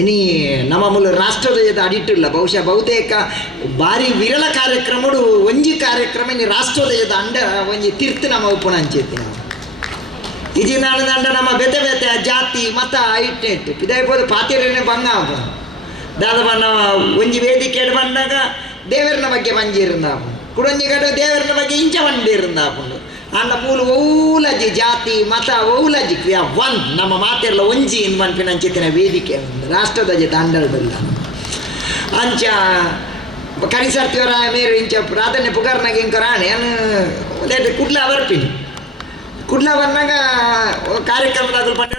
ಇನಿ ನಮ್ಮ ಮೂಲ ರಾಷ್ಟ್ರಧ್ವಜದ ಅಡಿಟ್ಟಿಲ್ಲ ಬಹುಶಃ ಬಹುತೇಕ ಭಾರಿ ವಿರಳ ಕಾರ್ಯಕ್ರಮಡು ಒಂಜಿ ಕಾರ್ಯಕ್ರಮ ಇನಿ ರಾಷ್ಟ್ರಧ್ವಜದ ಅಂಡ ಒಂಜಿ ತೀರ್ಥ ನಮ್ಮ ಉಪನ ಅಂಚೆತಿ ನಾವು ಇಜಿ ನಾಳದ ಅಂಡ ನಮ್ಮ ಬೆತೆ ಬೆತೆ ಜಾತಿ ಮತ ಐಟ್ ಪಿದಾಯ್ಬೋದು ಪಾತಿರೇನೆ ಬಂಗ ದಾದ ಬಣ್ಣ ಒಂಜಿ ವೇದಿಕೆ ಬಂದಾಗ ದೇವರನ ಬಗ್ಗೆ ಬಂಜಿರುಂದಾಪು ಕುಡೊಂಜಿ ಕಡೆ ದೇವರನ ಬಗ್ಗೆ ಇಂಚ ಬಂಡಿರುಂದಾಪುಂಡು ಅಂಡ ಮೂಲ ಓಲಜಿ ಜಾತಿ ಮತ ಓಲಜಿ ಒನ್ ನಮ್ಮ ಮಾತೆರ್ಲ ಒಂಜಿ ಇನ್ ಮನ್ಪಿನ ಅಂಚಿತ್ತಿನ ವೇದಿಕೆ ರಾಷ್ಟ್ರಧ್ವಜದ ಅಂಡಲ್ದಲ್ಲ ಅಂಚ ಕರಿಸರ್ತಿಯವರ ಮೇರು ಇಂಚ ಪ್ರಾಧಾನ್ಯ ಪುಗಾರ್ನಾಗ ಇಂಕ ರಾಣಿ ಅನ್ನು ಲೇಟ್ ಕುಡ್ಲ ಬರ್ಪಿನಿ ಕುಡ್ಲ ಬಂದಾಗ ಕಾರ್ಯಕ್ರಮದಾಗ ಪಂಡ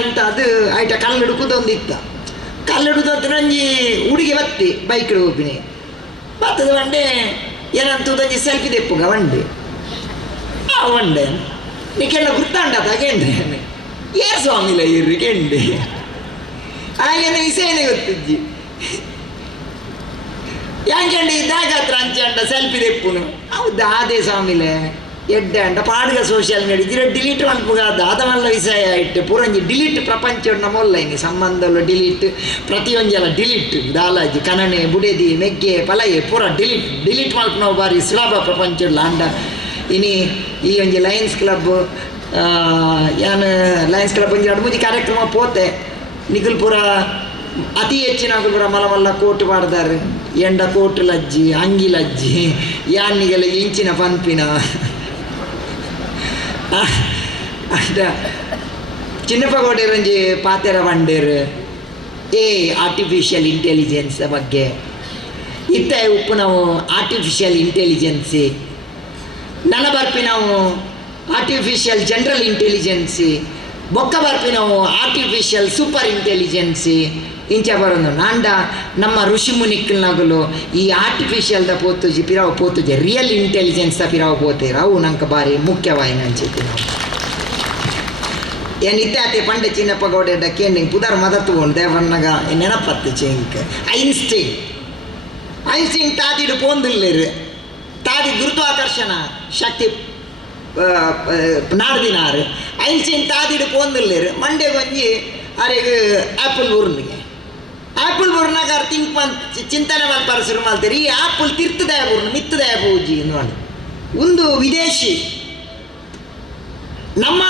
ಇಂತ ಅದು ಆಯ್ತ ಕಲ್ಲಿಡುಕುದೊಂದಿತ್ತ ಕಲ್ಲಿಡುದಂತ ನಂಜಿ ಹುಡುಗಿ ಬತ್ತಿ ಬೈಕ್ ಹೋಗ್ತೀನಿ ಬತ್ತದ ಬಂಡೆ ಏನಂತಂಜಿ ಸೆಲ್ಫಿ ತೆಪ್ಪುಗ ಬಂಡೆ ಆ ಬಂಡೆ ನೀಕೆಲ್ಲ ಗುರ್ತಾಂಡದ ಗೆಂಡ್ರೆ ಏರ್ ಸ್ವಾಮಿಲ ಇರ್ರಿ ಗೆಂಡೆ ಹಾಗೇನೆ ಇಸೇನೆ ಗೊತ್ತಿಜ್ಜಿ ಯಾಂಕೆಂಡೆ ಇದ್ದಾಗ ಹತ್ರ ಅಂಚೆ ಅಂಡ ಸೆಲ್ಫಿ ತೆಪ್ಪುನು ಹೌದಾ ಅದೇ ಸ್ವಾಮಿಲೆ ಎಡ್ಡೆ ಅಂಡ ಪಾಡ್ಗ ಸೋಷಿಯಲ್ ಮೀಡಿಯಾ ಇದ್ರೆ ಡಿಲೀಟ್ ಮಾಡ್ಬೋದ ಅದವೆಲ್ಲ ವಿಷಯ ಇಟ್ಟು ಪೂರಂಜಿ ಡಿಲೀಟ್ ಪ್ರಪಂಚ ನಮ್ಮಲ್ಲ ಹಿಂಗೆ ಸಂಬಂಧಲ್ಲ ಡಿಲೀಟ್ ಪ್ರತಿಯೊಂದೆಲ್ಲ ಡಿಲೀಟ್ ದಾಲಾಜಿ ಕನನೆ ಬುಡೆದಿ ಮೆಗ್ಗೆ ಪಲಯೆ ಪೂರ ಡಿಲೀಟ್ ಮಾಡ್ಕೊಂಡು ನಾವು ಬಾರಿ ಸುಲಭ ಪ್ರಪಂಚ ಅಂಡ ಇನಿ ಈ ಒಂಜಿ ಲಯನ್ಸ್ ಕ್ಲಬ್ ಏನು ಲಯನ್ಸ್ ಕ್ಲಬ್ ಒಂಜಿ ಎರಡು ಮೂಜಿ ಕಾರ್ಯಕ್ರಮ ಪೋತೆ ನಿಖಿಲ್ ಪೂರ ಅತಿ ಹೆಚ್ಚಿನ ಪೂರ ಮಲ್ಲ ಮಲ್ಲ ಕೋಟ್ ಮಾಡ್ದಾರೆ ಎಂಡ ಕೋಟ್ ಲಜ್ಜಿ ಅಂಗಿ ಲಜ್ಜಿ ಯಾನಿಗೆಲ್ಲ ಇಂಚಿನ ಪಂಪಿನ ಅಂಡ ಚಿನ್ನಪ್ಪಗೋಡೆರಂಜಿ ಪಾತೆರ ಬಂಡೇರು ಆರ್ಟಿಫಿಷಿಯಲ್ ಇಂಟೆಲಿಜೆನ್ಸ್ ಬಗ್ಗೆ ಇತ್ತ ಉಪ್ಪು ನಾವು ಆರ್ಟಿಫಿಷಿಯಲ್ ಇಂಟೆಲಿಜೆನ್ಸಿ ನನ್ನ ಬರ್ಪಿ ನಾವು ಆರ್ಟಿಫಿಷಿಯಲ್ ಜನರಲ್ ಇಂಟೆಲಿಜೆನ್ಸಿ ಬೊಕ್ಕ ಬರ್ಪಿ ನಾವು ಆರ್ಟಿಫಿಷಿಯಲ್ ಸೂಪರ್ ಇಂಟೆಲಿಜೆನ್ಸಿ ಇಂಚ ಬರೋದು ನಾಂಡ ನಮ್ಮ ಋಷಿ ಮುನಿಕ್ನಾಗಲು ಈ ಆರ್ಟಿಫಿಷಿಯಲ್ದ ಪೋತುಜಿ ಪಿರಾವು ಪೋತುಜಿ ರಿಯಲ್ ಇಂಟೆಲಿಜೆನ್ಸ್ ಪಿರಾವು ಪೋತೇರು ಅವು ನಂಗೆ ಭಾರಿ ಮುಖ್ಯವಾಯಿನ ಅನ್ಸುತ್ತೆ ನಾವು ಏನು ಇತ್ತೆ ಪಂಡ ಚಿನ್ನಪ್ಪ ಗೌಡ ಕೇಂದ್ರ ಪುದರ್ ಮದ ತಗೊಂಡು ದೇವಣ್ಣಗ ನೆನಪತ್ತು ಚೆಂಕ್ ಐನ್ಸ್ಟೀನ್ ತಾದಿಡು ಪೋಂದಿಲ್ಲೇರು ತಾದಿ ಗುರುತ್ವಾಕರ್ಷಣ ಶಕ್ತಿ ನಾಡ್ದಿನಾರು ಐನ್ಸ್ಟೀನ್ ತಾದಿಡು ಪೋಂದಿಲ್ಲೇರು ಮಂಡೆ ಗೊಂಜಿ ಅರೆಗೆ ಆ್ಯಪಲ್ ಊರ್ನಿಗೆ ಆ್ಯಪಲ್ ಊರ್ನಾಗ ತಿಂಕ್ ಚಿಂತನೆ ಮಾಡ್ತಾರೆ ಶುರು ಮಾಡ್ತಾರೆ ಈ ಆ್ಯಪಲ್ ತಿರ್ತದಾಯ ಊರ್ನ ಮಿತ್ತದಾಯ ಪೂಜಿ ನೋಡಿ ಒಂದು ವಿದೇಶಿ ನಮ್ಮ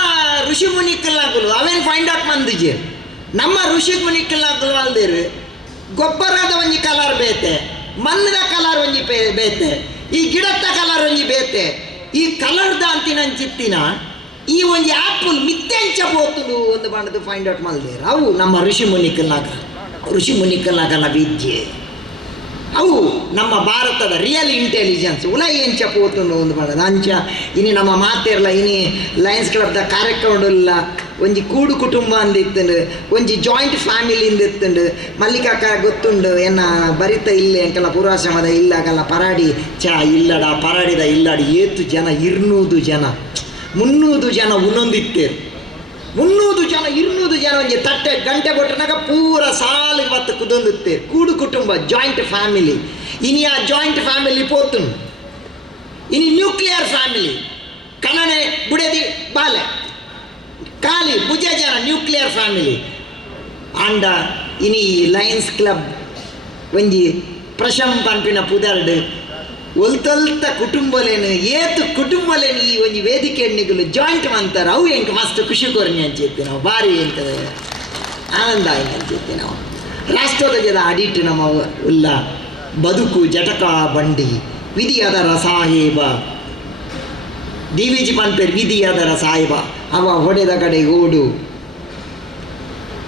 ಋಷಿ ಮುನಿಕಲ್ಲಾಗಲು ಅವೇನು ಫೈಂಡ್ ಔಟ್ ಮಂದಿಜಿ ನಮ್ಮ ಋಷಿ ಮುನಿಕಲ್ಲಾಗಲು ಅಲ್ದೇರು ಗೊಬ್ಬರದ ಒಂಜಿ ಕಲರ್ ಬೇತೆ ಮಣ್ಣದ ಕಲರ್ ಒಂಜಿ ಬೇತೆ ಈ ಗಿಡದ ಕಲರ್ ಒಂಜಿ ಬೇತೆ ಈ ಕಲರ್ದ ಅಂತಿನ ಚಿತ್ತಿನ ಈ ಒಂದು ಆ್ಯಪಲ್ ಮಿತ್ತೆಂಚ ಹೋಗ್ತದು ಒಂದು ಬಣ್ಣದ್ದು ಫೈಂಡ್ ಔಟ್ ಮಾಡಿದೇರು ಅವು ನಮ್ಮ ಋಷಿ ಮುನಿಕಲ್ನಾಗನ ವಿದ್ಯೆ ಅವು ನಮ್ಮ ಭಾರತದ ರಿಯಲ್ ಇಂಟೆಲಿಜೆನ್ಸ್ ಉಲ ಎಂಚ ಪೋತುಂಡು ಒಂದು ಬಣ್ಣದ ಅಂಚ ಇನಿ ನಮ್ಮ ಮಾತೆರ್ಲ ಇನಿ ಲಯನ್ಸ್ ಕ್ಲಬ್ದ ಕಾರ್ಯಕ್ರಮಲ್ಲ ಒಂಜಿ ಕೂಡು ಕುಟುಂಬ ಅಂದಿತ್ತಂಡು ಒಂಜಿ ಜಾಯಿಂಟ್ ಫ್ಯಾಮಿಲಿಂದ ಇತ್ತಂಡು ಮಲ್ಲಿಕಾಕ ಗೊತ್ತುಂಡು ಎನ್ನ ಬರಿತ ಇಲ್ಲೇ ಎಂಕಲ್ಲ ಪೂರ್ವಾಶ್ರಮದ ಇಲ್ಲಾಗಲ್ಲ ಪರಾಡಿ ಇಲ್ಲಡ ಪರಾಡಿದ ಇಲ್ಲಾಡಿ 7 ಜನ 200 ಜನ 300 ಜನ ಉನ್ನೊಂದಿತ್ತೇರು 300 ಜನ 200 ಜನ ಒಂಜಿ ತಟ್ಟೆ ಗಂಟೆ ಕೊಟ್ಟನಾಗ ಪೂರ ಸಾಲಿಗೆ ಬತ್ತು ಕುದೊಂದುತ್ತೇರು ಕೂಡು ಕುಟುಂಬ ಜಾಯಿಂಟ್ ಫ್ಯಾಮಿಲಿ ಇನಿ ಆ ಜಾಯಿಂಟ್ ಫ್ಯಾಮಿಲಿ ಪೋತುಂಡು ಇನಿ ನ್ಯೂಕ್ಲಿಯರ್ ಫ್ಯಾಮಿಲಿ ಕನನೆ ಬುಡೆದಿ ಬಾಲೆ ಖಾಲಿ ಭುಜ ಜನ ನ್ಯೂಕ್ಲಿಯರ್ ಫ್ಯಾಮಿಲಿ ಅಂಡ ಇನಿ ಲಯನ್ಸ್ ಕ್ಲಬ್ ಒಂಜಿ ಪ್ರಶಂಪನ್ಪಿನ ಪುದರ್ಡು ಒಲ್ತೊಲ್ತ ಕುಟುಂಬಲೇನು ಏತು ಕುಟುಂಬಲೇನು ಈ ಒಂಜಿ ವೇದಿಕೆ ಎಣ್ಣಿಗಳು ಜಾಯಿಂಟ್ ಮಂತಾರೆ ಅವು ಎಂಕ್ ಮಸ್ತ್ ಖುಷಿ ಕೊರ್ನಿ ಅಂಚೆತ್ತಿ ನಾವು ಭಾರಿ ಎಂತ ಆನಂದ ಆಯ್ತು ಅಂಚೆತ್ತಿ ನಾವು ರಾಷ್ಟ್ರಧ್ವಜದ ಅಡಿಟ್ ನಮ್ಮ ಉಲ್ಲ ಬದುಕು ಜಟಕ ಬಂಡಿ ವಿಧಿಯದರ ಸಾಹೇಬ ಡಿವಿಜಿ ಪನ್ಪೇರ್ ವಿಧಿಯದರ ಸಾಹೇಬ ಅವ ಹೊಡೆದ ಕಡೆ ಓಡು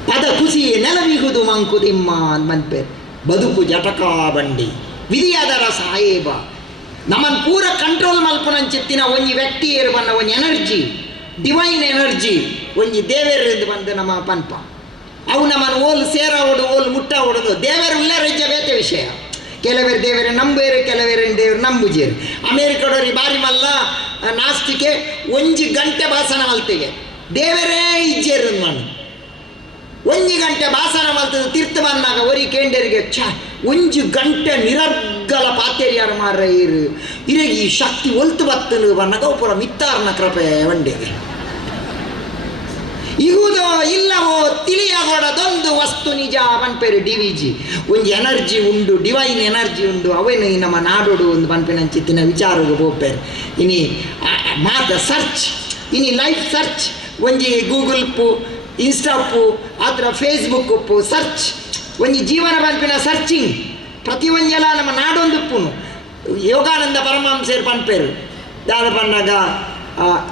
ಪದ ಖುಷಿ ನೆಲವಿಹುದು ಮಂಕುತಿಮ್ಮ ಮನ್ಪೇರ್ ಬದುಕು ಜಟಕ ಬಂಡಿ ವಿಧಿಯದರ ಸಾಹೇಬ ನಮ್ಮನ್ನು ಪೂರ ಕಂಟ್ರೋಲ್ ಮಲ್ಪುನಂಚಿತ್ತಿನ ಒಂಜಿ ವ್ಯಕ್ತಿ ಏರು ಬನ್ನ ಒಂಜಿ ಎನರ್ಜಿ ಡಿವೈನ್ ಎನರ್ಜಿ ಒಂಜಿ ದೇವೇರು ಬಂದು ನಮ್ಮ ಪನ್ಪ ಅವು ನಮ್ಮನ್ನು ಓಲ್ ಸೇರ ಓಡು ಓಲ್ ಮುಟ್ಟ ಓಡೋದು ದೇವರು ಉಳ್ಳೇ ರಜ್ಜ ಬೇತೆ ವಿಷಯ ಕೆಲವೇರು ದೇವರೇ ನಂಬೇರು ಕೆಲವೇರು ದೇವರು ನಂಬುಜೇರು ಅಮೇರಿಕಡೋರಿ ಬಾರಿ ಮಲ್ಲ ನಾಸ್ತಿಕೆ 1 ಗಂಟೆ ಭಾಷಣ ಮಲ್ತೆಗೆ ದೇವರೇ ಇಜ್ಜೇರು ನಾನು 1 ಗಂಟೆ ಭಾಷಣ ಮಲ್ತದ ತೀರ್ಥ ಬಂದಾಗ ಒರಿ ಕೇಂದ್ರಿಗೆ 1 ಗಂಟೆ ನಿರರ್ಗಲ ಪಾತೇರಿಯಾರು ಮಾರ್ರೆ ಇರು ಇರಗಿ ಈ ಶಕ್ತಿ ಒಲ್ತು ಬತ್ತನು ಬನ್ನಗ ಪೂರ ಮಿತ್ತಾರ್ನ ಕೃಪೆ ಒಂಡೆಗೆ ಇಗುದೋ ಇಲ್ಲವೋ ತಿಳಿಯಗೊಡದೊಂದು ವಸ್ತು ನಿಜ ಪನ್ಪೇರು DVG. ಒಂದು ಎನರ್ಜಿ ಉಂಡು, ಡಿವೈನ್ ಎನರ್ಜಿ ಉಂಡು, ಅವೇನು ನಮ್ಮ ನಾಡೋಡು ಒಂದು ಪನ್ಪೇನಂಚಿತ್ತಿನ ವಿಚಾರಗಳು ಹೋಗ್ಪೇರು. ಇನಿ ಮಾತ ಸರ್ಚ್, ಇನಿ ಲೈಫ್ ಸರ್ಚ್, ಒಂಜಿ ಗೂಗಲ್ ಉಪ್ಪು, ಇನ್ಸ್ಟಾ ಉಪ್ಪು, ಅದರ ಫೇಸ್ಬುಕ್ ಉಪ್ಪು ಸರ್ಚ್, ಒಂಜಿ ಜೀವನ ಪನ್ಪಿನ ಸರ್ಚಿಂಗ್ ಪ್ರತಿ ಒಂಜೆಲ್ಲ ನಮ್ಮ ನಾಡೊಂದು ಉಪ್ಪುನು. ಯೋಗಾನಂದ ಪರಮಹಂಸರು ಪನ್ಪೇರು ದಾದ ಪನ್ನಾಗ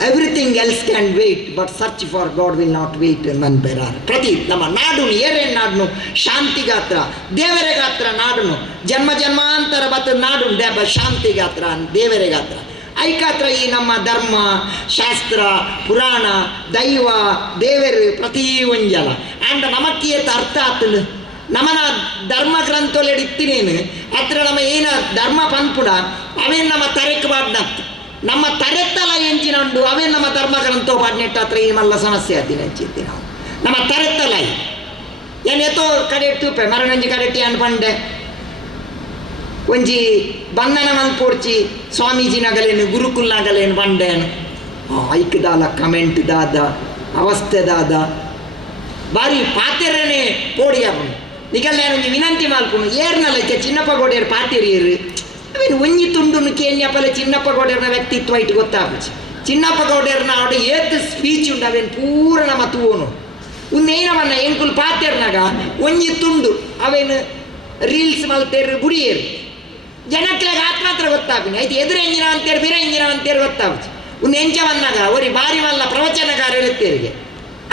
everything else can wait but search for God will not wait ಪನ್ಪೇರಾರು. ಪ್ರತಿ ನಮ್ಮ ನಾಡುನು ಏರೇನು ನಾಡುನು ಶಾಂತಿಗಾತ್ರ ದೇವರೆಗಾತ್ರ ನಾಡುನು ಜನ್ಮ ಜನ್ಮಾಂತರ ಬತ್ತ ನಾಡು ಶಾಂತಿಗಾತ್ರ ದೇವರೆಗಾತ್ರ ಐಕಾತ್ರ. ಈ ನಮ್ಮ ಧರ್ಮ ಶಾಸ್ತ್ರ ಪುರಾಣ ದೈವ ದೇವರು ಪ್ರತಿ ಒಂಜಲ ಆ್ಯಂಡ್ ನಮಕ್ಕೇತ ಅರ್ಥ ಆತಲು ನಮ್ಮನ ಧರ್ಮ ಗ್ರಂಥೋಲೆ ಇತ್ತಿನೇನು ಹತ್ರ ನಮ್ಮ ಏನ ಧರ್ಮ ಪನ್ಪುಡ ಅವೇನು ನಮ್ಮ ತರೆಕ್ ಬಾಡ್ನತ್ತು ನಮ್ಮ ತರೆತ್ತಲ ಎಂಚಿನ ಉಂಡು ಅವೇನು ನಮ್ಮ ಧರ್ಮ ಗ್ರಂಥೋ ಬಾಡ್ನೆಟ್ಟ ಹತ್ರ ಈ ಮಲ್ಲ ಸಮಸ್ಯೆ ಆತಿನ ಹೆಚ್ಚಿದ್ದಿ ನಾವು ನಮ್ಮ ತರೆತ್ತಲ ಏನು ಎತ್ತೋ ಕಡೆ ತೂಪೆ ಮರಣಂಜಿ ಕಡೆಟ್ಟಿ ಅನ್ ಪಂಡೆ ಒಂಜಿ ಬಂಧನ ಮನ್ಪೋಡ್ಚಿ ಸ್ವಾಮೀಜಿನಗಲೇನು ಗುರುಕುಲ್ನಾಗಲೇನು ಪಂಡೇನು ಐಕ್ದಾಲ ಕಮೆಂಟ್ ದಾದ ಅವಸ್ಥೆ ದಾದ ಬಾರಿ ಪಾತೆರನೇ ಪೋಡಿಯಾಪುನು ನಿಕಲ್ ನಾನು ವಿನಂತಿ ಮಾಲ್ಪುನು ಏರ್ನಲ್ಲ ಚಿನ್ನಪ್ಪ ಗೋಡೆಯರು ಪಾತಿರಿಯರು ಅವೇನು ಒಂಜಿ ತುಂಡುನು ಕೇನ್ಯಪ್ಪಲೆ ಚಿನ್ನಪ್ಪ ಗೌಡರ್ನ ವ್ಯಕ್ತಿತ್ವ ಇಟ್ಟು ಗೊತ್ತಾಗ್ಬಿಚ್ಚಿ. ಚಿನ್ನಪ್ಪ ಗೌಡರ್ನ ಅವಡೆ ಏತ್ ಸ್ಪೀಚ್ ಉಂಡು ಅವೇನು ಪೂರ ನಮ್ಮ ತೂವನು ಉಂದೇನವನ್ನ ಎಂಕುಲ್ ಪಾತೆರ್ನಾಗ ಒಂಜಿ ತುಂಡು ಅವೇನು ರೀಲ್ಸ್ ಮಲ್ತೇರು ಗುಡಿಯೇರು ಜನಕ್ಲಾಗ ಆತ್ಮಾತ್ರ ಗೊತ್ತಾಗ್ಬಿನಿ ಆಯ್ತು ಎದುರು ಎಂಜಿನ ಅಂತೇರು ಬಿರ ಎಂಜಿನ ಅಂತೇರು ಗೊತ್ತಾಗ್ಬಿಚ್ಚಿ. ಒಂದು ಎಂಚವನ್ನಾಗ ಒರಿ ಬಾರಿ ಮಲ್ಲ ಪ್ರವಚನಕಾರ ಇರುತ್ತೇರಿಗೆ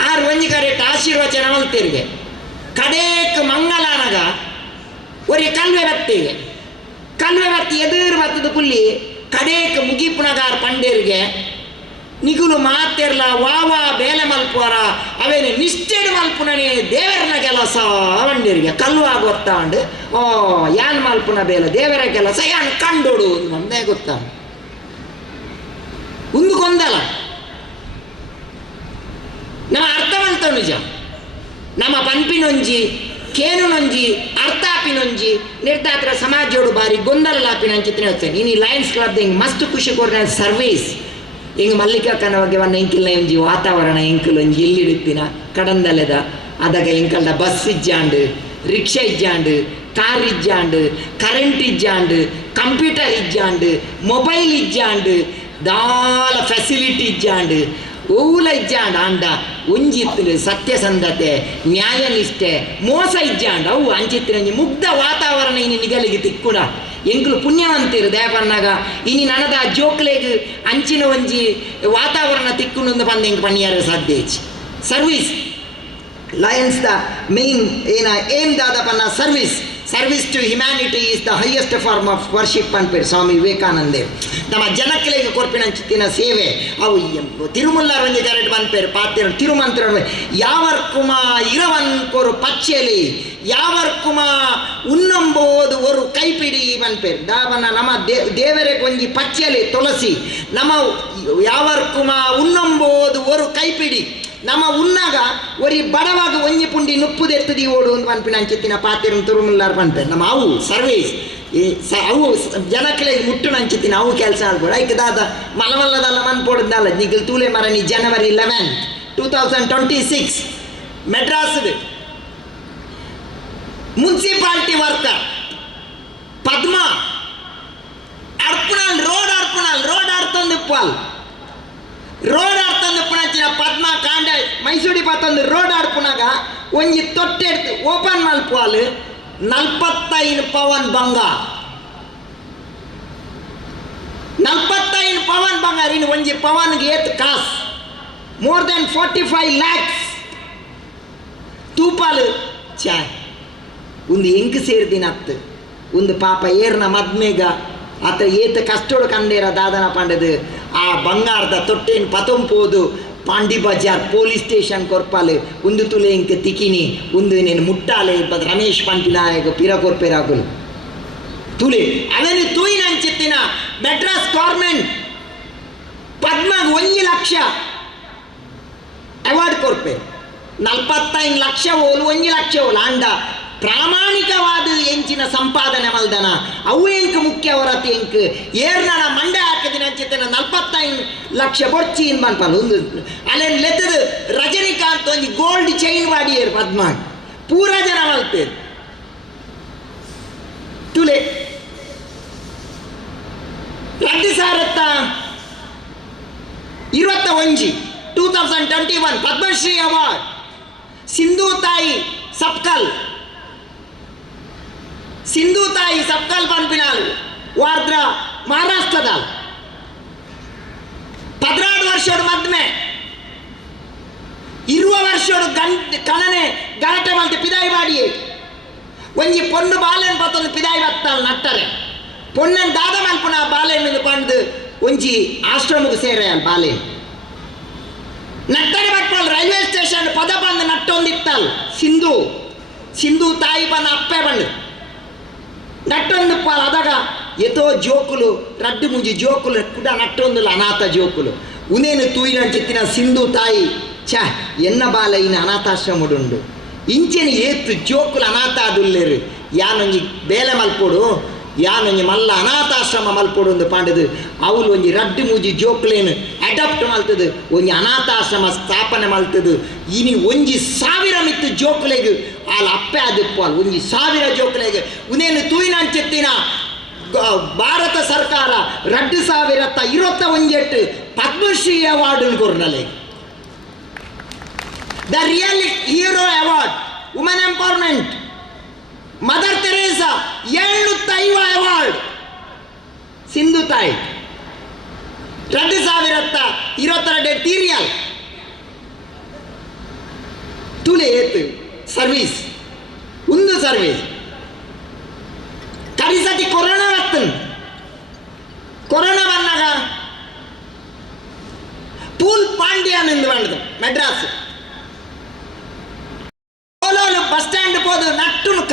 ಆರು ಒಂಜಿ ಕರೆಕ್ಟ್ ಆಶೀರ್ವಚನ ಮಲ್ತೇರಿಗೆ ಕಡೇಕ್ ಮಂಗಲಾನಗ ಒರಿ ಕಲ್ವೆ ಬತ್ತೇಗೆ ಕಲ್ವೆ ಬತ್ತಿ ಎದುರು ಬತ್ತದ ಪುಲ್ಲಿ ಕಡೇಕ್ ಮುಗಿಪುನಗಾರ ಪಂಡೇರಿಗೆ ನಿಗುಲು ಮಾತೆರ್ಲ ವಾವಾ ಬೇಲೆ ಮಲ್ಪುವರ ಅವೇನು ನಿಷ್ಠೆಡು ಮಲ್ಪುನನೇ ದೇವರನ ಕೆಲಸ ಬಂಡೇರಿಗೆ ಕಲ್ವಾ ಗೊತ್ತಾಂಡು ಯಾನ್ ಮಲ್ಪುನ ಬೇಲೆ ದೇವರ ಕೆಲಸ ಯಾನ್ ಕಂಡೋಡು ಒಂದೇ ಗೊತ್ತಾಂಡು ಒಂದು ಗೊಂದಲ ನಾವು ಅರ್ಥ ಮಾಡ್ತೇವೆ ನಿಜ ನಮ್ಮ ಪಂಪಿನೊಂಜಿ ಕೇನುನೊಂಜಿ ಅರ್ಥಾಪಿನೊಂಜಿ ನಿರ್ಧಾತ್ರ ಸಮಾಜೋಡು ಬಾರಿ ಗೊಂದಲಾಪಿನ ಚಿತ್ರ ಹೇಳ್ತೇನೆ. ಇನ್ನು ಲಯನ್ಸ್ ಕ್ಲಬ್ ಹಿಂಗೆ ಮಸ್ತ್ ಖುಷಿ ಕೊಡ್ರೆ ಸರ್ವೀಸ್ ಹಿಂಗೆ ಮಲ್ಲಿಕಕ್ಕನ ಬಗ್ಗೆ ಒಂದು ಎಂಕಿಲ್ನ ಒಂಜಿ ವಾತಾವರಣ ಎಂಕಲ್ ಒಂಜಿ ಎಲ್ಲಿಡುತ್ತಿನ ಕಡಂದಲೆದ ಅದಾಗ ಎಂಕಲ್ದ ಬಸ್ ಇಜ್ಜಾಂಡು ರಿಕ್ಷಾ ಇಜ್ಜಾಂಡು ಕಾರ್ ಇಜ್ಜಾಂಡು ಕರೆಂಟ್ ಇಜ್ಜಾಂಡು ಕಂಪ್ಯೂಟರ್ ಇಜ್ಜಾಂಡು ಮೊಬೈಲ್ ಇಜ್ಜಾಂಡು ದಾಲ ಫೆಸಿಲಿಟಿ ಇಜ್ಜಾಂಡು ಓಲ ಇಜ್ಜಾಂಡ ಅಂಡ ಒಂಜಿತ್ತು ಸತ್ಯಸಂಧತೆ ನ್ಯಾಯನಿಷ್ಠೆ ಮೋಸ ಇಜ್ಜಾಂಡ ಅವು ಅಂಚಿತ್ತಿನ ಮುಗ್ಧ ವಾತಾವರಣ ಇನ್ನು ನಿಗಲಿಗೆ ತಿಕ್ಕುಡ ಎಂಕುಲು ಪುಣ್ಯವಂತಿರು ದಯಪನ್ನಾಗ ಇನಿ ನನದ ಜೋಕ್ಲೆಗ್ ಅಂಚಿನ ಒಂಜಿ ವಾತಾವರಣ ತಿಕ್ಕುಂಡು ಬಂದು ಹೆಂಗೆ ಪನ್ಯಾರ ಸಾಧ್ಯ ಸರ್ವೀಸ್ ಲಯನ್ಸ್ ದ ಮೇನ್ ಏನ ಏಮ್ ದಾದ ಪನ್ನ service to humanity is the highest form of worship ಅನ್ಪೇರು ಸ್ವಾಮಿ ವಿವೇಕಾನಂದೇ ನಮ್ಮ ಜನಕ್ಲೆಗೆ ಕೊರ್ಪಿನಂಚಿತ್ತಿನ ಸೇವೆ ಅವು ತಿರುಮಲ್ಲಾರ ಒಂಜಿ ಕರೆಕ್ಟ್ ಬಂದ್ಪೇರು ಪಾತ್ರ ತಿರುಮಂತ್ರ ಯಾವರ್ಕುಮ ಇರವನ್ ಕೊರು ಪಚ್ಚೆಲಿ ಯಾವರ್ಕುಮ ಉನ್ನಂಬೋದು ಒರು ಕೈಪಿಡಿ ಬಂದ್ಪೇರು ದಾವನ ನಮ್ಮ ದೇವರಿಗೆ ಒಂಜಿ ಪಚ್ಚೆಲಿ ತುಳಸಿ ನಮ್ಮ ಯಾವರ್ಕುಮ ಉನ್ನಂಬೋದು ಒರು ಕೈಪಿಡಿ ನಮ್ಮ ಉನ್ನಾಗ ಒರಿ ಬಡವಾಗ ಒಂಜಿ ಪುಂಡಿ ನುಪ್ಪುದೆತ್ತದಿ ಓಡು ಅಂತ ಪನ್ಪಿನ ಅಂಚಿತ್ತಿನ ಪಾತಿರ ತುರುಮುಲ್ಲಾರ ಪನ್ಪೇರು ನಮ್ಮ ಅವು ಸರ್ವೀಸ್ ಅವು ಜನಕ್ಲೆಗೆ ಮುಟ್ಟುನ ಅಂಚಿತ್ತಿನ ಅವು ಕೆಲಸ ಆಡ್ಬೋದು ಐಕ್ ದಾದ ಮಲಮಲ್ಲದಲ್ಲ ಮನ್ಪೋಡದಲ್ಲ ನಿಗಲ್ ತೂಲೆ ಮರಣಿ January 11, 2026 ಮೆಡ್ರಾಸ್ ಮುನ್ಸಿಪಾಲಿಟಿ ವರ್ಕರ್ ಪದ್ಮ ಅರ್ಪಣಲ್ ರೋಡ್ ಆಡ್ತಂದಿಪ್ಪಲ್ ರೋಡ್ ಆಡ್ತಂದಿಪ್ಪುನಂಚಿನ ಪದ್ಮ ಕಾಂಡ ಮೈಸೂಡಿ ಪತ್ತೊಂದು ರೋಡ್ ಆಡ್ಪುನಾಗ ಒಂಜಿ ತೊಟ್ಟೆಡ್ತು ಓಪನ್ ಮಲ್ಪುವಲ್ 45 ಪವನ್ ಬಂಗಾರ 45 ಪವನ್ ಬಂಗಾರ ಇನ್ನು ಒಂಜಿ ಪವನ್ಗೆ ಏತ್ ಕಾಸ್ ಮೋರ್ ದೆನ್ 45 lakhs ತೂಪಾಲು ಚಾಯ್ ಒಂದು ಎಂಕ್ ಸೇರ್ದಿನ ಅತ್ತು ಒಂದು ಪಾಪ ಏರ್ನ ಮದ್ಮೆಗ ಆತ ಏತ ಕಷ್ಟೋಡು ಕಂಡೇರ ದಾದನ ಪಂಡದು ಆ ಬಂಗಾರದ ತೊಟ್ಟೆನ್ ಪತಂಪೋದು ಪಾಂಡಿ ಬಜಾರ್ ಪೊಲೀಸ್ ಸ್ಟೇಷನ್ ಕೊರ್ಪಾಲೆ ಒಂದು ತುಲೆ ಇಂಕ ತಿಕಿನಿ ಒಂದು ನೀನು ಮುಟ್ಟಾಲೆ ಇಪ್ಪದು ರಮೇಶ್ ಪಂಪಿನಾಯಕ ಪಿರ ಕೊರ್ಪೆರಾಗುಲು ತುಲೆ ಅವನು ತೂಯಿನ ಅಂಚಿತ್ತಿನ ಮೆಡ್ರಾಸ್ ಗೌರ್ಮೆಂಟ್ ಪದ್ಮಗ್ 1 ಲಕ್ಷ ಅವಾರ್ಡ್ ಕೊರ್ಪೆ 45 ಲಕ್ಷ ಓಲು 1 ಲಕ್ಷ ಓಲು ಅಂಡ ಪ್ರಾಮಾಣಿಕವಾದ ಎಂಚಿನ ಸಂಪಾದನೆ ಮಲ್ದನ ಅವು ಎಂಕ್ ಮುಖ್ಯ ಹೊರತು ಎಂಕ್ ಏರ್ನ ಮಂಡೆ ಹಾಕಿದಿನ ಅಂಚಿತನ 45 ಲಕ್ಷ ಬೊರ್ಚಿ ಇನ್ ಬನ್ಪಲ್ಲ ಒಂದು ಅಲ್ಲೇನು ಲೆತ್ತದು ರಜನಿಕಾಂತ್ ಒಂದು ಗೋಲ್ಡ್ ಚೈನ್ ವಾಡಿಯರು ಪದ್ಮಾನ್ ಪೂರ ಜನ ಮಲ್ತೇರು ತುಲೆ 2021 ಪದ್ಮಶ್ರೀ ಅವಾರ್ಡ್ ಸಿಂಧು ತಾಯಿ ಸಪ್ಕಲ್ ಪನ್ಪಿನಾಳು ವಾರ್ದ್ರ ಮಹಾರಾಷ್ಟ್ರದ 16 ವರ್ಷದ ಮದ್ಮೆ 20 ವರ್ಷದ ಕಣನೆ ಗಲಾಟೆ ಮಲ್ತೆ ಪಿದಾಯಿ ಮಾಡಿ ಒಂಜಿ ಪೊಣ್ಣು ಬಾಲೆನ್ ಪತ್ತೊಂದು ಪಿದಾಯಿ ಬತ್ತಾಳ ನಟ್ಟರೆ ಪೊಣ್ಣನ್ ದಾದ ಮಲ್ಪುನ ಬಾಲೆನ್ ಮೇಲೆ ಪಂಡು ಒಂಜಿ ಆಶ್ರಮಕ್ಕೆ ಸೇರೆ ಬಾಲೆ ನಟ್ಟರೆ ಬಟ್ಪಲ್ ರೈಲ್ವೆ ಸ್ಟೇಷನ್ ಪದ ಬಂದು ನಟ್ಟೊಂದಿತ್ತಲ್ ಸಿಂಧು ತಾಯಿ ಬಂದು ಅಪ್ಪೆ ಬಂದು ನಟ್ಟೊಂದು ಪಾಲ್ ಅದಾಗ ಎತೋ ಜೋಕುಲು ರಡ್ಡು ಮುಂಜಿ ಜೋಕುಲು ಕೂಡ ನಟ್ಟೊಂದುಲ್ಲ ಅನಾಥ ಜೋಕುಲು ಉನೇನು ತೂಯಿನ ಚಿತ್ತಿನ ಸಿಂಧು ತಾಯಿ ಎನ್ನ ಬಾಲ ಇನ್ನು ಅನಾಥಾಶ್ರಮಡುಂಡು ಇಂಚೆನ ಏತ್ತು ಜೋಕುಲು ಅನಾಥ ಆದುಲ್ಲೇರು ಯಾನೊಂಜಿ ಬೇಲೆ ಮಲ್ಪೋಡು ಯಾನೊಂಜಿ ಮಲ್ಲ ಅನಾಥಾಶ್ರಮ ಮಲ್ಪೋಡು ಒಂದು ಪಾಂಡದು ಅವಳು ಒಂಜಿ ರಡ್ಡು ಮೂಜಿ ಜೋಕ್ಲೇನು ಅಡಾಪ್ಟ್ ಮಲ್ತದು ಒಂಜಿ ಅನಾಥಾಶ್ರಮ ಸ್ಥಾಪನೆ ಮಲ್ತದು ಇನಿ 1,000 ಮಿತ್ತು ಜೋಕ್ಲೆಗು ಆಲ್ ಅಪ್ಪೆ ಆದಿಪ್ಪಲ್ 1,000 ಜೋಕ್ಲೆಗೆ ಉನೇನು ತೂಯಿನಂಚೆತ್ತಿನ ಭಾರತ ಸರ್ಕಾರ 2021 ಪದ್ಮಶ್ರೀ ಅವಾರ್ಡ್ ಕೊರ್ನಲೆ the real hero award women empowerment Mother Teresa 705 award Sindhu Tai 2022 ತೀರಿಯಲ್ ತುಲೆ ಏತು ಸರ್ವಿಸ್ ಒಂದು ಸರ್ವಿಸ್ ಕರಿಸತಿ ಕೊರೋನಾ ಬರ್ತನ್ ಕೊರೋನಾ ಬಂದಾಗ ಪೂಲ್ ಪಾಂಡ್ಯನ್ ಎಂದು ಮಾಡಿದ ಮೆಡ್ರಾಸ್ ಬಸ್ ಸ್ಟ್ಯಾಂಡ್ ಹೋದು ನಟ್ಟುನು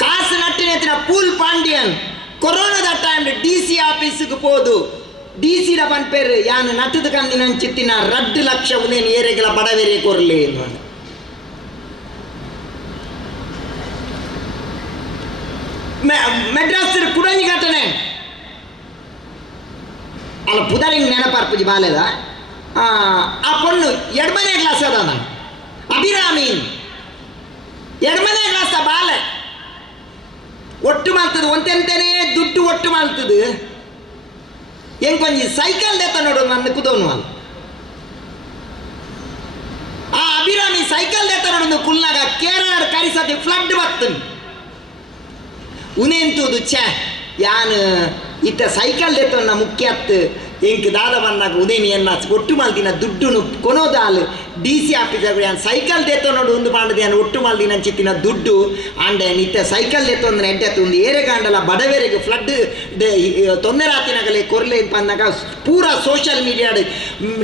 ಕಾಸು ನಟ್ಟಿನ ಪೂಲ್ ಪಾಂಡ್ಯನ್ ಕೊರೋನಾದ ಟೈಮ್ DC ಆಫೀಸ್ಗೆ ಹೋದು DC ಪನ್ಪೇರು ಯಾನು ನಟ್ಟದ ಕಂದಿನ ಚಿತ್ತಿನ 2 ಲಕ್ಷ ಉನೇನು ಏರೆಗಳ ಬಡವೇರೆ ಕೊರ್ಲಿ ಎಂದು ಮೆಡ್ರಾಸ್ ಕುಡಂಜಿ ಘಟನೆ ಅಲ್ಲ ಪುದರಿಂಗ್ ನೆನಪಾರ್ಪುಜಿ ಬಾಲೆದ ಆ ಪೊಣ್ಣು 2ನೇ ಕ್ಲಾಸ್ ಅದ ನಾನು ಅಭಿರಾಮೀನ್ 2ನೇ ಕ್ಲಾಸ್ ಬಾಲೆ ಒಟ್ಟು ಮಾಡ್ತದೆ ಒಂತೆಂತನೇ ದುಡ್ಡು ಒಟ್ಟು ಮಾಡ್ತದೆ ಎಂಕೊಂಜಿ ಸೈಕಲ್ ದೇತ ನೋಡು ನನ್ನ ಕುದವನು ಅಲ್ಲ ಆ ಅಭಿರಾಮಿ ಸೈಕಲ್ ದೇತ ನೋಡು ಕುಲ್ನಾಗ ಕೇರಳ ಕರಿಸತಿ ಫ್ಲಡ್ ಬರ್ತನ್ ಉನೇಂತುದು ಯಾನ್ ಇತ್ತ ಸೈಕಲ್ ದೇತವನ್ನ ಮುಖ್ಯ ಎಂಕ್ ದಾದ ಬಂದಾಗ ಉದೇನಿಯನ್ನ ಒಟ್ಟು ಮಾಲ್ದಿನ ದುಡ್ಡು ಕೊನೋದಾಲು DC ಆಫೀಸರ್ ಯಾನ್ ಸೈಕಲ್ ದೇತೋ ನೋಡು ಒಂದು ಮಾಡಿದೆ ಯಾನು ಒಟ್ಟು ಮಾಲ್ದಿನ ಚಿತ್ತಿನ ದುಡ್ಡು ಅಂಡೆ ನಿತ್ಯ ಸೈಕಲ್ ದೇತೋ ಅಂದ್ರೆ ಎಡ್ಡೆತ್ತು ಒಂದು ಏರೆಗಾಂಡಲ ಬಡವರಿಗೆ ಫ್ಲಡ್ ತೊಂದರೆ ಆತಿನಾಗಲೇ ಕೊರ್ಲೆ ಬಂದಾಗ ಪೂರ ಸೋಷಿಯಲ್ ಮೀಡಿಯಾಡ್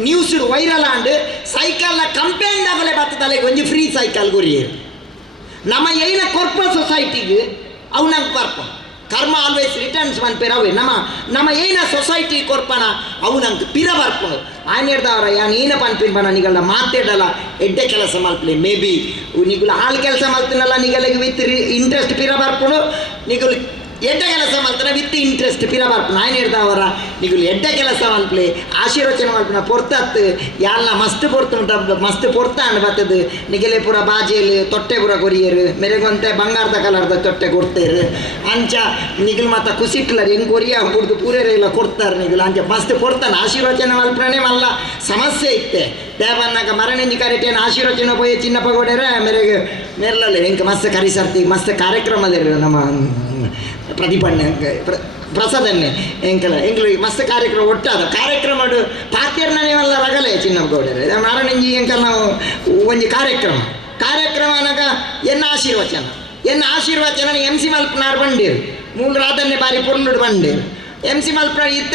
ನ್ಯೂಸ್ ವೈರಲ್ ಆಂಡ್ ಸೈಕಲ್ನ ಕಂಪೇಂಡ್ ಆಗಲೇ ಬರ್ತದಲ್ಲ ಒಂಜಿ ಫ್ರೀ ಸೈಕಲ್ ಗುರಿಯರು ನಮ್ಮ ಏನ ಕೊರ್ಪ ಸೊಸೈಟಿಗೆ ಅವು ನಂಗೆ ಬರ್ಪ ಕರ್ಮ ಆಲ್ವೇಸ್ ರಿಟರ್ನ್ಸ್ ಮನ್ಪೇರ ಅವೇ ನಮ್ಮ ಏನ ಸೊಸೈಟಿ ಕೊರ್ಪನ ಅವು ನಂಗೆ ಪಿರ ಬರ್ಪುಂಡು ಆಯ್ನ ಹೇಳ್ದವ್ರ ಯಾನ್ ಏನ ಪನ್ಪಿನ್ ಬನ ನಿಗಲ ಮಾತಾಡಲ್ಲ ಎಡ್ಡೆ ಕೆಲಸ ಮಲ್ಪಲೆ ಮೇ ಬಿ ನಿಗುಲು ಹಾಳು ಕೆಲಸ ಮಲ್ತಿನಲ್ಲ ನಿಗಲಿಗೆ ವಿತ್ ಇಂಟ್ರೆಸ್ಟ್ ಪಿರ ಬರ್ಪುಂಡು ನಿಗುಲು ಎಡ್ಡ ಕೆಲಸ ಮಲ್ತನ ವಿತ್ ಇಂಟ್ರೆಸ್ಟ್ ಪಿರ ಬರ್ಪುಂಡು ಆಯ್ನ ಹೇಳ್ದವರ ನಿಗುಲು ಎಡ್ಡ ಕೆಲಸ ಮಲ್ಪಲೆ ಆಶೀರ್ವಚನ ಮಲ್ಪನ ಪೊರ್ತತ್ತು ಯಾಲ್ನ ಮಸ್ತ್ ಪೊರ್ತ ಅಂಡ್ ಬರ್ತದೆ ನಿಗಲೆ ಪೂರ ಬಾಜೇಲು ತೊಟ್ಟೆ ಪೂರ ಕೊರಿಯರು ಮೆರೆಗೊಂತೆ ಬಂಗಾರದ ಕಲರ್ದ ತೊಟ್ಟೆ ಕೊಡ್ತೇರು ಅಂಚ ನಿಗುಲು ಮತ್ತ ಕುಸಿಟ್ಲರ್ ಹೆಂಗೆ ಕೊರಿಯ ಕುಡ್ದು ಪೂರೆಲ್ಲ ಕೊಡ್ತಾರೆ ನಿಗುಲು ಅಂಚ ಮಸ್ತ್ ಪೊರ್ತಾನ ಆಶೀರ್ವಚನ ಮಲ್ಪನೆ ಮಲ್ಲ ಸಮಸ್ಯೆ ಇತ್ತೆ ದೇವನ್ನಾಗ ಮರಣೆಂಜಿ ಕರೆಟೇನು ಆಶೀರ್ವಚನ ಪೋಯ್ ಚಿನ್ನಪ್ಪ ಕೊಡ್ಯಾರ ಮೆರೆಗೆ ಮೆರ್ಲಲ್ಲಿ ಹೆಂಗೆ ಮಸ್ತ್ ಕರಿಸರ್ತಿ ಮಸ್ತ್ ಕಾರ್ಯಕ್ರಮದಿರು ನಮ್ಮ ಪ್ರತಿಭಟನೆ ಪ್ರಸಾದನ್ನೇ ಎಂಕಲ್ ಮಸ್ತ್ ಕಾರ್ಯಕ್ರಮ ಒಟ್ಟಾದ ಕಾರ್ಯಕ್ರಮ ಪಾತ್ಯರ್ನಲ್ಲ ರಗಲೆ ಚಿನ್ನಪ್ಪ ಗೌಡರೆ ಮರಣೆಂಜಿ ಎಂಕಲ್ ನಾವು ಒಂಜಿ ಕಾರ್ಯಕ್ರಮ ಅನ್ನಾಗ ಎನ್ನ ಆಶೀರ್ವಚನ MC ಮಲ್ಪನಾರ್ ಬಂಡೇರು 3 ರಾಧನ್ನೇ ಬಾರಿ ಪೊರ್ಲುಡು ಬಂಡೇರು MC ಮಲ್ಪನ ಇತ್ತ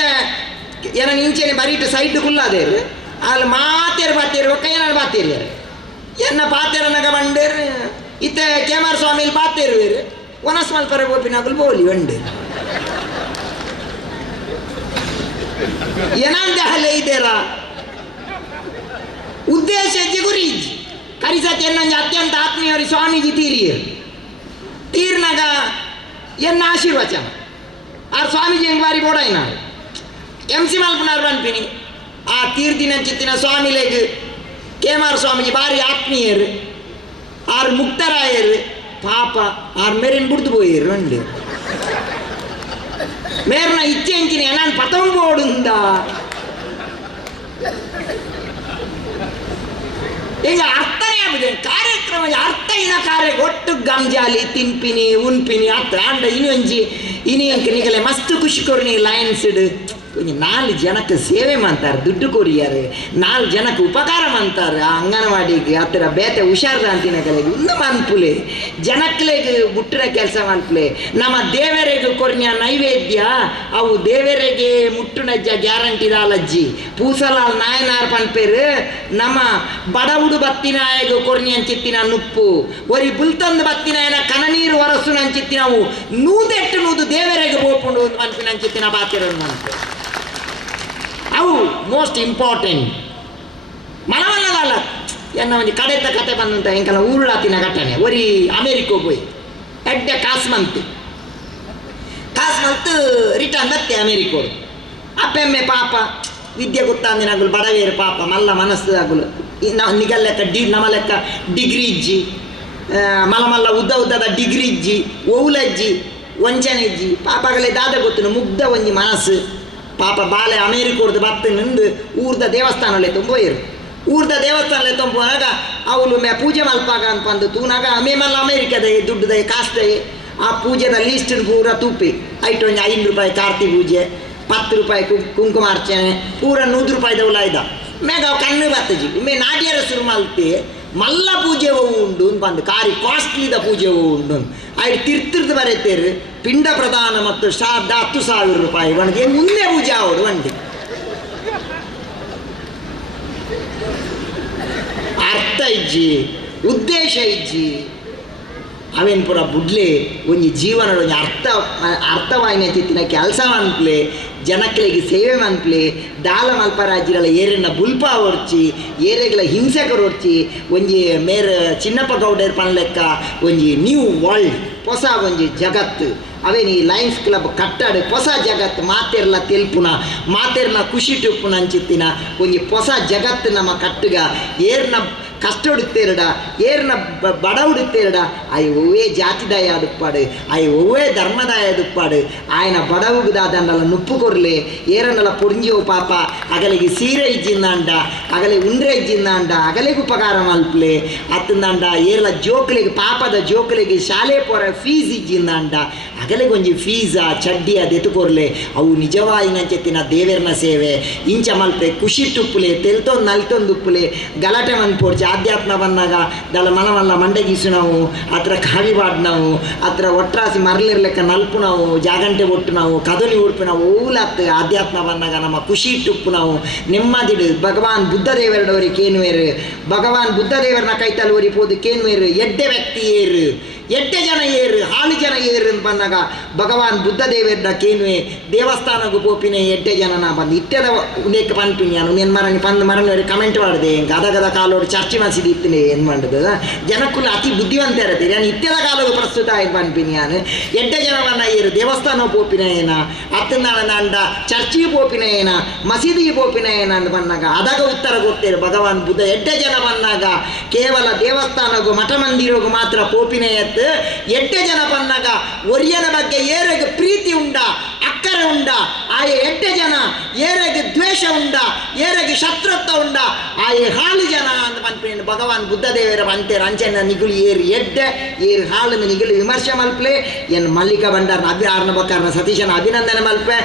ಏನ ಇಂಚೆನೆ ಬರೀಟ್ ಸೈಡ್ ಕುಲ್ಲಾದೇರು ಅಲ್ಲಿ ಬಾತೇರು ಕೈನಾಡು ಬಾತೇರು ಎನ್ನ ಪಾತೇರನಾಗ ಬಂಡೇರು ಇತ್ತ ಕೇಮಾರ ಸ್ವಾಮಿಲಿ ಬಾತೇರು ಬೇರು ಒನಸ್ ಮಲ್ಪರ ಗೋಪಿನಾಗಲು ಬೋಲಿ ಬಂಡೇರು ಏನಾಂದೆ ಹಲೆ ಇದೇರ ಉದ್ದೇಶ ಗುರೀಜ್ ಕರಿಸತಿ ಎನ್ನಂಜ ಅತ್ಯಂತ ಆತ್ಮೀಯರು ಸ್ವಾಮೀಜಿ ತೀರ್ನಾಗ ಎನ್ನ ಆಶೀರ್ವಚನ ಆ ಸ್ವಾಮೀಜಿ ಹೆಂಗೆ ಬಾರಿ ಬೋಡಾಯಿನಾರು MC ಮಲ್ಪನಾರು ಅನ್ಪಿನಿ ಆ ತೀರ್ದಿನ ಚಿತ್ತಿನ ಸ್ವಾಮಿಲೇಗ್ ಕೇಮಾರ ಸ್ವಾಮೀಜಿ ಬಾರಿ ಆತ್ಮೀಯರು ಆರು ಮುಕ್ತರಾಯರು ಪಾಪ ಆರು ಮೇರೇನು ಬಿಡ್ದು போயிரு ரெண்டு ಮೇರ್ನ ಇಚ್ಛೆ ಎಂಚಿನ ನಾನು ಪತಂ ಬೋಡುಂದ ಈಗ ಅರ್ಥನೇ ಆಗಿದೆ ಕಾರ್ಯಕ್ರಮ ಅರ್ಥ ಇದ ಕಾರ್ಯ ಒಟ್ಟು ಗಂಜಾಲಿ ತಿನ್ಪಿನಿ ಉನ್ಪಿನಿ ಅತ್ರ ಅಂಡ ಇನ್ನೊಂಜಿ ಇಂಕ ನಿಗಲೆ ಮಸ್ತ್ ಖುಷಿ ಕೊರ್ನಿ ಲೈನ್ಸ್ ಇಡು ನಾಲ್ಕು ಜನಕ್ಕೆ ಸೇವೆ ಮಾಡ್ತಾರೆ ದುಡ್ಡು ಕೊರಿಯಾರೆ ನಾಲ್ಕು ಜನಕ್ಕೆ ಉಪಕಾರ ಮಾಡ್ತಾರೆ ಆ ಅಂಗನವಾಡಿಗೆ ಆ ಥರ ಬೇತೆ ಹುಷಾರ್ದ ಅಂತಿನಗಳಿಗೆ ಇನ್ನು ಮನ್ಪುಲೆ ಜನಕ್ಲೆಗೆ ಮುಟ್ಟಿನ ಕೆಲಸ ಮನ್ಪುಲೆ ನಮ್ಮ ದೇವರಿಗೆ ಕೊರ್ನಿಯ ನೈವೇದ್ಯ ಅವು ದೇವರಿಗೆ ಮುಟ್ಟುನಜ್ಜ ಗ್ಯಾರಂಟಿದ ಅಲಜ್ಜಿ ಪೂಸಲಾಲ್ ನಾಯನಾರ್ ಪನ್ಪೇರು ನಮ್ಮ ಬಡವುಡು ಬತ್ತಿನಾಯಗ ಕೊರ್ನಿ ಅಂಚಿತ್ತಿನ ನುಪ್ಪು ಒರಿ ಬುಲ್ತಂದು ಬತ್ತಿನಾಯನ ಕನನೀರು ಹೊರಸು ಅಂಚಿತ್ತಿನವು ನೂದೆಟ್ಟು ನೂದು ದೇವರಿಗೆ ಬೋಪುಂಡು ಅನ್ಪಿನ ಅಂಚಿತ್ತಿನ ಬಾತಿರ ಅವು ಮೋಸ್ಟ್ ಇಂಪಾರ್ಟೆಂಟ್ ಮನವಲ್ಲದಲ್ಲ ಎನ್ನ ಒಂದು ಕಡೆತ ಕತೆ ಬಂದಂತ ಎಂಕಲ ಉರುಳಾತಿನ ಘಟನೆ ಒರಿ ಅಮೇರಿಕಾ ಹೋಗಿ ಎಡ್ಡೆ ಕಾಸ್ಮಂತ್ ರಿಟರ್ನ್ ಬತ್ತೆ ಅಮೇರಿಕೋಡು ಅಪ್ಪೆಮ್ಮೆ ಪಾಪ ವಿದ್ಯೆ ಗೊತ್ತಾಂದಿನಾಗಲು ಬಡವೇರು ಪಾಪ ಮಲ್ಲ ಮನಸ್ಸು ಆಗಲು ನಿಗಲ್ ಲೆಕ್ಕ ನಮ್ಮ ಲೆಕ್ಕ ಡಿಗ್ರಿ ಇಜ್ಜಿ ಮಲ್ಲ ಉದ್ದದ ಡಿಗ್ರಿ ಇಜ್ಜಿ ಓವುಲಜ್ಜಿ ವಂಚನೆ ಇಜ್ಜಿ ಪಾಪಗಳೇ ದಾದ ಗೊತ್ತು ಮುಗ್ಧ ಒಂಜಿ ಮನಸ್ಸು ಪಾಪ ಬಾಲೆ ಅಮೇರಿಕೋಡ್ದು ಬತ್ತು ನಿಂದು ಊರ್ದ ದೇವಸ್ಥಾನಲ್ಲೇ ತುಂಬೋಯಿರು ಊರ್ದ ದೇವಸ್ಥಾನಲ್ಲೇ ತುಂಬೋನಾಗ ಅವಳು ಪೂಜೆ ಮಲ್ಪಾಗ ಅಂತಂದು ತೂನಾಗ ಮೇಮಲ್ಲ ಅಮೇರಿಕದ ದುಡ್ಡದ ಕಾಸ್ತೆ ಆ ಪೂಜೆದ ಲೀಸ್ಟ್ ಪೂರ ತುಪ್ಪಿ ಐಟು ಒಂದು 5 ರೂಪಾಯಿ ಕಾರ್ತಿ ಪೂಜೆ 10 ರೂಪಾಯಿ ಕುಂಕುಮಾರ್ಚನೆ ಪೂರ 100 ರೂಪಾಯಿದ ಉಲಾಯ್ದ ಮೇಗ ಅವು ಕಣ್ಣು ಬತ್ತಜಿ ಮೇ ನಾಟ್ಯರ ಶುರು ಮಲ್ತಿ ಮಲ್ಲ ಪೂಜೆ ಉಂಡು ಬಂದು ಕಾರಿ ಕಾಸ್ಟ್ಲಿದ ಪೂಜೆ ಉಂಡು ಐದು ತಿರ್ತಿರ್ದು ಬರೀತೇರು ಪಿಂಡ ಪ್ರದಾನ ಮತ್ತು ಶ್ರಾದ್ದ 10,000 ರೂಪಾಯಿ ಒಣಗೆ ಮುಂದೆ ಪೂಜೆ ಅವರು ಒಂಟಿ ಅರ್ಥ ಇಜ್ಜಿ ಉದ್ದೇಶ ಇಜ್ಜಿ ಅವೇನು ಪುರ ಬುಡ್ಲೆ ಒಂಜಿ ಜೀವನದ ಒಂಜಿ ಅರ್ಥವಾಯಿನ ತಿತ್ತಿನ ಕೆಲಸ ಮನ್ಪ್ಲೆ ಜನಕ್ಲೆಗೆ ಸೇವೆ ಮನ್ಪ್ಲೆ ದಾಲ ಮಲ್ಪರಾಜಿಗಳ ಏರಿನ ಬುಲ್ಪ ಹೊಡ್ಚಿ ಏರೆಗಳ ಹಿಂಸಕರು ಹೊಡ್ಚಿ ಒಂಜಿ ಮೇರೆ ಚಿನ್ನಪ್ಪ ಗೌಡರ್ ಪನ್ಲೆಕ್ಕ ಒಂಜಿ ನ್ಯೂ ವರ್ಲ್ಡ್ ಹೊಸ ಒಂಜಿ ಜಗತ್ತು ಅವೇನು ಈ ಲಯನ್ಸ್ ಕ್ಲಬ್ ಕಟ್ಟಡ ಹೊಸ ಜಗತ್ತು ಮಾತೆರ್ಲ ತೆಲ್ಪುನ ಮಾತೆರ್ನ ಖುಷಿ ಟುಪ್ಪುನ ಅಂಚಿತ್ತಿನ ಒಂಜಿ ಹೊಸ ಜಗತ್ತು ನಮ್ಮ ಕಟ್ಟುಗ ಏರ್ನ ಕಷ್ಟ ಉಡುತ್ತೇರಡ ಏರ್ನ ಬಡ ಉಡುತ್ತೇರಡ ಆಯ್ ಒವ್ವೇ ಜಾತಿದಾಯ ದುಪ್ಪಾಡು ಆಯ್ ಒವ್ವೇ ಧರ್ಮದಾಯ ದುಪ್ಪಾಡು ಆಯನ ಬಡವುಗದಾದಂಡಲ ನುಪ್ಪು ಕೊರ್ಲೆ ಏರನ್ನಲ ಪೊಡ್ಂಜಿಯೋ ಪಾಪ ಅಗಲಿಗೆ ಸೀರೆ ಇಜ್ಜಿಂದಾಂಡ ಅಗಲಿ ಉಂಡ್ರೆ ಇಜ್ಜಿಂದಾಂಡ ಅಗಲಿಗೆ ಉಪಕಾರ ಮಲ್ಪಲೆ ಅತ್ತಂದಾಂಡ ಏರ್ಲ ಜೋಕ್ಲಿಗೆ ಪಾಪದ ಜೋಕ್ಲಿಗೆ ಶಾಲೆ ಪೋರ ಫೀಸ್ ಇಜ್ಜಿಂದಾಂಡ ಅಗಲಿಗೆ ಒಂಜಿ ಫೀಸಾ ಚಡ್ಡಿ ಅದೆತ್ತು ಕೊರ್ಲೆ ಅವು ನಿಜವಾಯಿನಂಚೆತ್ತಿನ ದೇವೇರ್ನ ಸೇವೆ ಇಂಚ ಮಲ್ಪೆ ಖುಷಿ ಟುಪ್ಪುಲೆ ತೆಲ್ತೊಂದು ನಲ್ತೊಂದುಪ್ಪುಲೆ ಗಲಾಟೆ ಮನ್ಪೋಡ್ಚಿ ಆಧ್ಯಾತ್ಮ ಬಂದಾಗ ದಳ ಮನವಲ್ಲ ಮಂಡೆಗೀಸು ನಾವು ಹತ್ರ ಕಾವಿ ಬಾಡ್ ನಾವು ಹತ್ರ ಒಟ್ರಾಸಿ ಮರಲಿರ್ಲೆಕ್ಕ ನಲ್ಪು ನಾವು ಜಾಗಂಟೆ ಒಟ್ಟು ನಾವು ಕದಲಿ ಉಡುಪು ನಾವು ಓಲಾತ್ ಆಧ್ಯಾತ್ಮ ಬಂದಾಗ ನಮ್ಮ ಖುಷಿ ಇಟ್ಟುಪ್ಪು ನಾವು ನೆಮ್ಮದಿಡು ಭಗವಾನ್ ಬುದ್ಧ ದೇವರಡವರಿಗೆ ಕೇನುವೇರು ಭಗವಾನ್ ಬುದ್ಧ ದೇವರನ್ನ ಕೈತಲ್ಲಿ ಒರಿಪೋದು ಕೇನುವೇರು ಎಡ್ಡೆ ವ್ಯಕ್ತಿ ಏರು ಎಡ್ಡೆ ಜನ ಏರು ಹಾಳು ಜನ ಏರು ಅಂತ ಬಂದಾಗ ಭಗವಾನ್ ಬುದ್ಧ ದೇವರ ಕೇನುವೆ ದೇವಸ್ಥಾನಗೂ ಪೋಪಿನ ಎಡ್ಡೆ ಜನನ ಬಂದು ಇತ್ಯದ ಉನೇಕ ಪನ್ಪಿನಿ ನಾನು ನೆನ್ ಮರಣಿ ಪಂದು ಮರಣಿ ಕಮೆಂಟ್ ಮಾಡಿದೆ ಗದಗದ ಕಾಲೋಡು ಚರ್ಚೆ ಮಸಿದಿ ಇತ್ತಿನಿ ಏನು ಮಾಡೋದು ಜನಕ್ಕೂ ಅತಿ ಬುದ್ಧಿವಂತ ಇರತ್ತೀರಿ ನಾನು ಇತ್ಯದ ಕಾಲಗೂ ಪ್ರಸ್ತುತ ಆಯ್ತು ಪನ್ಪಿನಿ ನಾನು ಎಡ್ಡೆ ಜನವನ್ನ ಏರು ದೇವಸ್ಥಾನ ಪೋಪಿನ ಏನ ಅತ್ತಂದ ನಂಡ ಚರ್ಚಿಗೆ ಪೋಪಿನ ಏನ ಮಸೀದಿಗೆ ಪೋಪಿನ ಏನ ಅಂತ ಬಂದಾಗ ಅದಾಗ ಉತ್ತರ ಕೊಡ್ತೇರು ಭಗವಾನ್ ಬುದ್ಧ ಎಡ್ಡೆ ಜನ ಬಂದಾಗ ಕೇವಲ ದೇವಸ್ಥಾನಗೂ ಮಠ ಮಂದಿರಗೂ ಮಾತ್ರ ಪೋಪಿನ ಎತ್ತು ಎಡ್ಡೆ ಜನ ಬಂದಾಗ ಒರಿಯನ ಬಗ್ಗೆ ಏರೆಗೆ ಪ್ರೀತಿ ಉಂಡ ಅಕ್ಕರೆ ಉಂಡ ಆಯೆ ಎಡ್ಡೆ ಜನ ಏರೆಗೆ ದ್ವೇಷ ಉಂಡ ಏರೆಗೆ ಶತ್ರುತ್ವ ಉಂಡ ಆಯೆ ಹಾಳು ಜನ ಅಂತ ಪನ್ಪಿನ ಭಗವಾನ್ ಬುದ್ಧ ದೇವರ ಬಂತೇರು ಅಂಚೆನ ನಿಗುಲು ಏರು ಎಡ್ಡೆ ಏರು ಹಾಳನ್ನು ನಿಗುಲು ವಿಮರ್ಶೆ ಮಲ್ಪಲೆ ಏನು ಮಲ್ಲಿಕಾ ಭಂಡಾರನ ಆರ್ನ ಬಕ್ಕಾರನ ಸತೀಶನ ಅಭಿನಂದನೆ ಮಲ್ಪೆ.